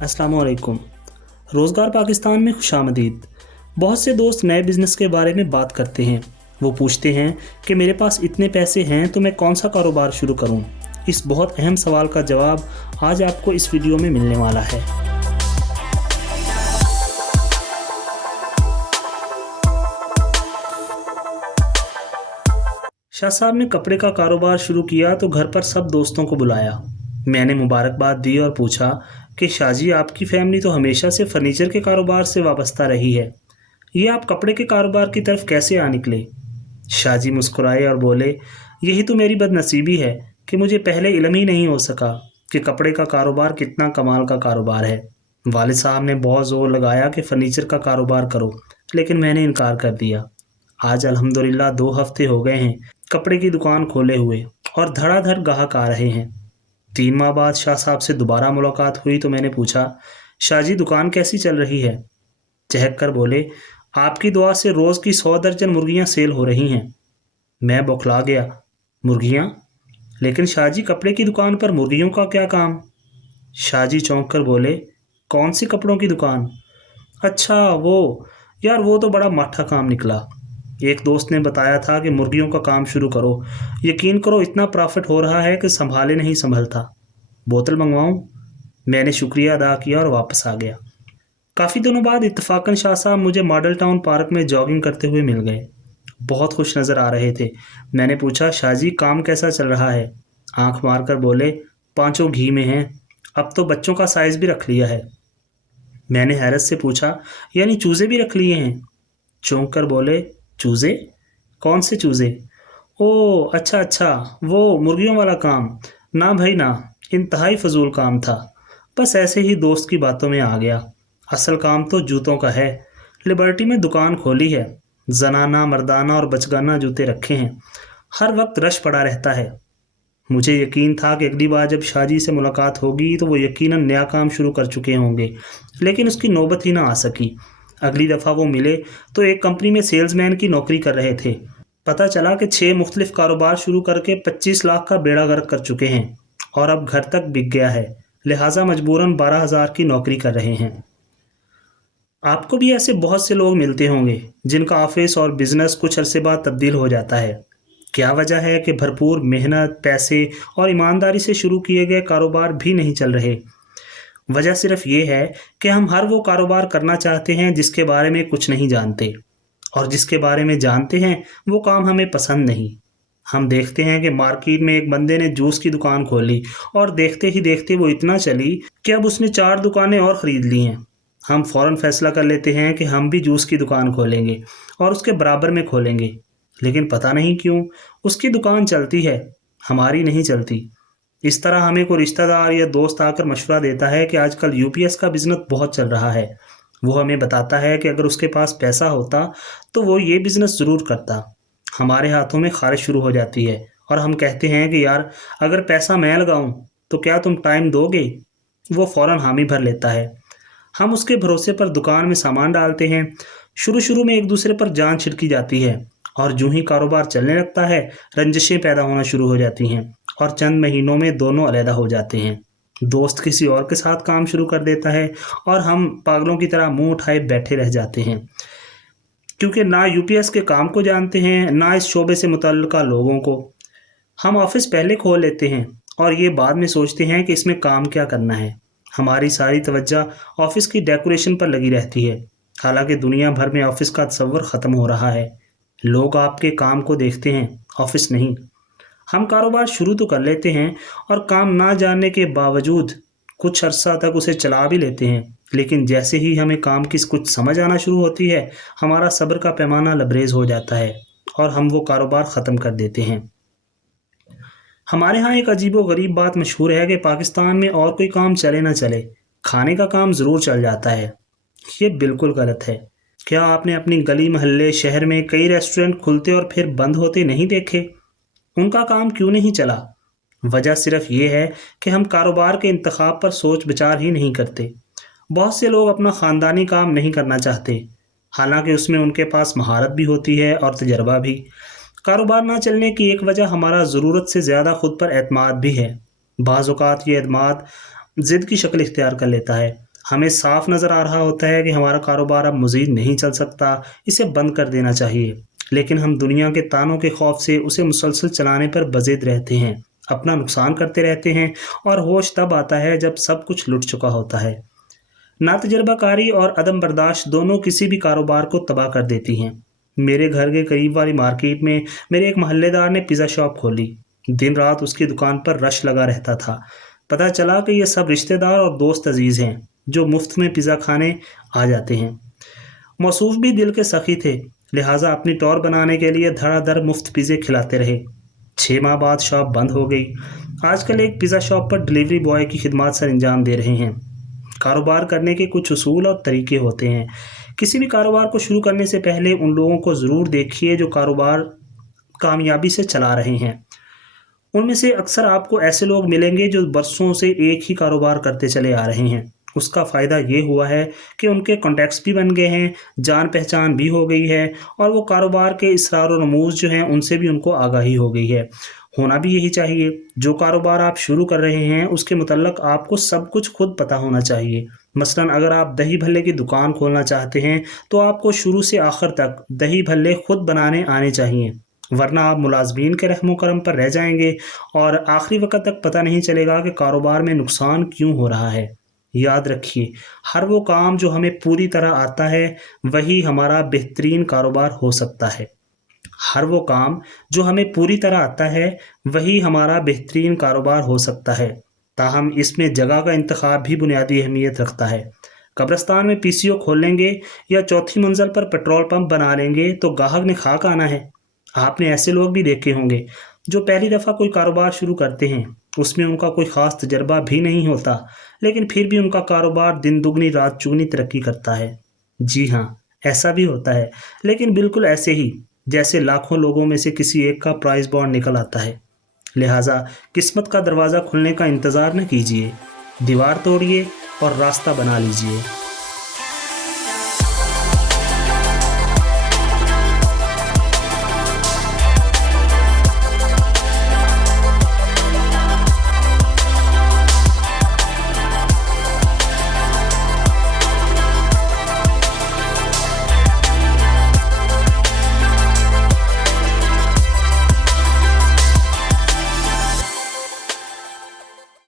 अस्सलाम वालेकुम। रोज़गार पाकिस्तान में खुशामदीद। बहुत से दोस्त नए बिज़नेस के बारे में बात करते हैं। वो पूछते हैं कि मेरे पास इतने पैसे हैं तो मैं कौन सा कारोबार शुरू करूं? इस बहुत अहम सवाल का जवाब आज आपको इस वीडियो में मिलने वाला है। शाह साहब ने कपड़े का कारोबार शुरू किया तो घर पर सब दोस्तों को बुलाया। मैंने मुबारकबाद दी और पूछा कि शाह जी, आपकी फैमिली तो हमेशा से फर्नीचर के कारोबार से वाबस्ता रही है, ये आप कपड़े के कारोबार की तरफ कैसे आ निकले? शाह जी मुस्कुराए और बोले, यही तो मेरी बदनसीबी है कि मुझे पहले इल्म ही नहीं हो सका कि कपड़े का कारोबार कितना कमाल का कारोबार है। वालिद साहब ने बहुत ज़ोर लगाया कि फ़र्नीचर का कारोबार करो, लेकिन मैंने इनकार कर दिया। आज अल्हम्दुलिल्लाह 2 हफ्ते हो गए हैं कपड़े की दुकान खोले हुए और धड़ाधड़ ग्राहक आ रहे हैं। 3 माह बाद शाह साहब से दोबारा मुलाकात हुई तो मैंने पूछा, शाह जी, दुकान कैसी चल रही है? चहक कर बोले, आपकी दुआ से रोज़ की 100 दर्जन मुर्गियाँ सेल हो रही हैं। मैं बौखला गया, मुर्गियाँ? लेकिन शाह जी, कपड़े की दुकान पर मुर्गियों का क्या काम? शाह जी चौंक कर बोले, कौन सी कपड़ों की दुकान? अच्छा वो, यार वो तो बड़ा माठा काम निकला। एक दोस्त ने बताया था कि मुर्गियों का काम शुरू करो, यकीन करो इतना प्रॉफिट हो रहा है कि संभाले नहीं संभलता। बोतल मंगवाऊं? मैंने शुक्रिया अदा किया और वापस आ गया। काफ़ी दिनों बाद इत्तेफाकन शाह साहब मुझे मॉडल टाउन पार्क में जॉगिंग करते हुए मिल गए। बहुत खुश नज़र आ रहे थे। मैंने पूछा, शाह जी काम कैसा चल रहा है? आंख मारकर बोले, पांचों घी में हैं, अब तो बच्चों का साइज़ भी रख लिया है। मैंने हैरत से पूछा, यानी चूज़े भी रख लिए हैं? चौंक कर बोले, चूज़े? कौन से चूज़े? ओह अच्छा अच्छा, वो मुर्गियों वाला काम। ना भाई ना, इंतहाई फजूल काम था, बस ऐसे ही दोस्त की बातों में आ गया। असल काम तो जूतों का है। लिबर्टी में दुकान खोली है, जनाना मर्दाना और बचगाना जूते रखे हैं, हर वक्त रश पड़ा रहता है। मुझे यकीन था कि अगली बार जब शाहजी से मुलाकात होगी तो वो यकीनन नया काम शुरू कर चुके होंगे, लेकिन उसकी नौबत ही ना आ सकी। अगली दफ़ा वो मिले तो एक कंपनी में सेल्समैन की नौकरी कर रहे थे। पता चला कि 6 मुख्तलिफ कारोबार शुरू करके 25 लाख का बेड़ा गर्क कर चुके हैं और अब घर तक बिक गया है, लिहाजा मजबूरन 12,000 की नौकरी कर रहे हैं। आपको भी ऐसे बहुत से लोग मिलते होंगे जिनका ऑफिस और बिजनेस कुछ अरसे बाद तब्दील हो जाता है। क्या वजह है कि भरपूर मेहनत, पैसे और ईमानदारी से शुरू किए गए कारोबार भी नहीं चल रहे? वजह सिर्फ ये है कि हम हर वो कारोबार करना चाहते हैं जिसके बारे में कुछ नहीं जानते, और जिसके बारे में जानते हैं वो काम हमें पसंद नहीं। हम देखते हैं कि मार्केट में एक बंदे ने जूस की दुकान खोली और देखते ही देखते वो इतना चली कि अब उसने 4 दुकानें और ख़रीद ली हैं। हम फ़ौरन फैसला कर लेते हैं कि हम भी जूस की दुकान खोलेंगे और उसके बराबर में खोलेंगे, लेकिन पता नहीं क्यों उसकी दुकान चलती है, हमारी नहीं चलती। इस तरह हमें कोई रिश्तेदार या दोस्त आकर मशवरा देता है कि आजकल यूपीएस का बिज़नेस बहुत चल रहा है। वो हमें बताता है कि अगर उसके पास पैसा होता तो वो ये बिज़नेस ज़रूर करता। हमारे हाथों में ख़ारिश शुरू हो जाती है और हम कहते हैं कि यार, अगर पैसा मैं लगाऊं तो क्या तुम टाइम दोगे? वो फ़ौरन हामी भर लेता है। हम उसके भरोसे पर दुकान में सामान डालते हैं। शुरू शुरू में एक दूसरे पर जान छिड़की जाती है और यूं ही कारोबार चलने लगता है, रंजिशें पैदा होना शुरू हो जाती हैं और चंद महीनों में दोनों अलहदा हो जाते हैं। दोस्त किसी और के साथ काम शुरू कर देता है और हम पागलों की तरह मुंह उठाए बैठे रह जाते हैं, क्योंकि ना यूपीएस के काम को जानते हैं ना इस शोबे से मुतल्लिका लोगों को। हम ऑफिस पहले खोल लेते हैं और ये बाद में सोचते हैं कि इसमें काम क्या करना है। हमारी सारी तवज्जो ऑफिस की डेकोरेशन पर लगी रहती है, हालांकि दुनिया भर में ऑफिस का तस्वर ख़त्म हो रहा है। लोग आपके काम को देखते हैं, ऑफिस नहीं। हम कारोबार शुरू तो कर लेते हैं और काम ना जानने के बावजूद कुछ अरसा तक उसे चला भी लेते हैं, लेकिन जैसे ही हमें काम की कुछ समझ आना शुरू होती है, हमारा सब्र का पैमाना लबरेज हो जाता है और हम वो कारोबार ख़त्म कर देते हैं। हमारे यहाँ एक अजीबो गरीब बात मशहूर है कि पाकिस्तान में और कोई काम चले ना चले, खाने का काम ज़रूर चल जाता है। ये बिल्कुल गलत है। क्या आपने अपनी गली मोहल्ले शहर में कई रेस्टोरेंट खुलते और फिर बंद होते नहीं देखे? उनका काम क्यों नहीं चला? वजह सिर्फ ये है कि हम कारोबार के इंतखाब पर सोच विचार ही नहीं करते। बहुत से लोग अपना ख़ानदानी काम नहीं करना चाहते, हालांकि उसमें उनके पास महारत भी होती है और तजर्बा भी। कारोबार ना चलने की एक वजह हमारा ज़रूरत से ज़्यादा खुद पर एतमाद भी है। बाज़ औक़ात ये एतमाद ज़िद की शक्ल इख्तियार कर लेता है। ہمیں صاف نظر آ رہا ہوتا ہے کہ ہمارا کاروبار اب مزید نہیں چل سکتا، اسے بند کر دینا چاہیے، لیکن ہم دنیا کے تانوں کے خوف سے اسے مسلسل چلانے پر بضد رہتے ہیں، اپنا نقصان کرتے رہتے ہیں، اور ہوش تب آتا ہے جب سب کچھ لٹ چکا ہوتا ہے۔ ناتجربہ کاری اور عدم برداشت دونوں کسی بھی کاروبار کو تباہ کر دیتی ہیں۔ میرے گھر کے قریب والی مارکیٹ میں میرے ایک محلے دار نے پیزا شاپ کھولی۔ دن رات اس کی دکان پر رش لگا رہتا تھا۔ پتہ چلا کہ یہ سب رشتہ دار اور دوست عزیز ہیں جو مفت میں پیزا کھانے آ جاتے ہیں۔ موصوف بھی دل کے سخی تھے، لہٰذا اپنی ٹور بنانے کے لیے دھڑا دھڑ مفت پیزے کھلاتے رہے۔ 6 ماہ بعد شاپ بند ہو گئی۔ آج کل ایک پیزا شاپ پر ڈلیوری بوائے کی خدمات سر انجام دے رہے ہیں۔ کاروبار کرنے کے کچھ اصول اور طریقے ہوتے ہیں۔ کسی بھی کاروبار کو شروع کرنے سے پہلے ان لوگوں کو ضرور دیکھیے جو کاروبار کامیابی سے چلا رہے ہیں۔ ان میں سے اکثر آپ کو ایسے لوگ ملیں گے جو برسوں سے ایک ہی کاروبار کرتے چلے آ رہے ہیں۔ اس کا فائدہ یہ ہوا ہے کہ ان کے کانٹیکٹس بھی بن گئے ہیں، جان پہچان بھی ہو گئی ہے، اور وہ کاروبار کے اسرار و رموز جو ہیں ان سے بھی ان کو آگاہی ہو گئی ہے۔ ہونا بھی یہی چاہیے۔ جو کاروبار آپ شروع کر رہے ہیں اس کے متعلق آپ کو سب کچھ خود پتہ ہونا چاہیے۔ مثلاً اگر آپ دہی بھلے کی دکان کھولنا چاہتے ہیں تو آپ کو شروع سے آخر تک دہی بھلے خود بنانے آنے چاہیے، ورنہ آپ ملازمین کے رحم و کرم پر رہ جائیں گے اور آخری وقت تک پتہ نہیں چلے گا کہ کاروبار میں نقصان کیوں ہو رہا ہے۔ یاد رکھیے، ہر وہ کام جو ہمیں پوری طرح آتا ہے وہی ہمارا بہترین کاروبار ہو سکتا ہے۔ ہر وہ کام جو ہمیں پوری طرح آتا ہے وہی ہمارا بہترین کاروبار ہو سکتا ہے، تاہم اس میں جگہ کا انتخاب بھی بنیادی اہمیت رکھتا ہے۔ قبرستان میں پی سی او کھول لیں گے یا چوتھی منزل پر پیٹرول پمپ بنا لیں گے تو گاہک نے خاک آنا ہے۔ آپ نے ایسے لوگ بھی دیکھے ہوں گے جو پہلی دفعہ کوئی کاروبار شروع کرتے ہیں، اس میں ان کا کوئی خاص تجربہ بھی نہیں ہوتا، لیکن پھر بھی ان کا کاروبار دن دگنی رات چگنی ترقی کرتا ہے۔ جی ہاں، ایسا بھی ہوتا ہے، لیکن بالکل ایسے ہی جیسے لاکھوں لوگوں میں سے کسی ایک کا پرائز بانڈ نکل آتا ہے۔ لہٰذا قسمت کا دروازہ کھلنے کا انتظار نہ کیجیے، دیوار توڑیے اور راستہ بنا لیجیے۔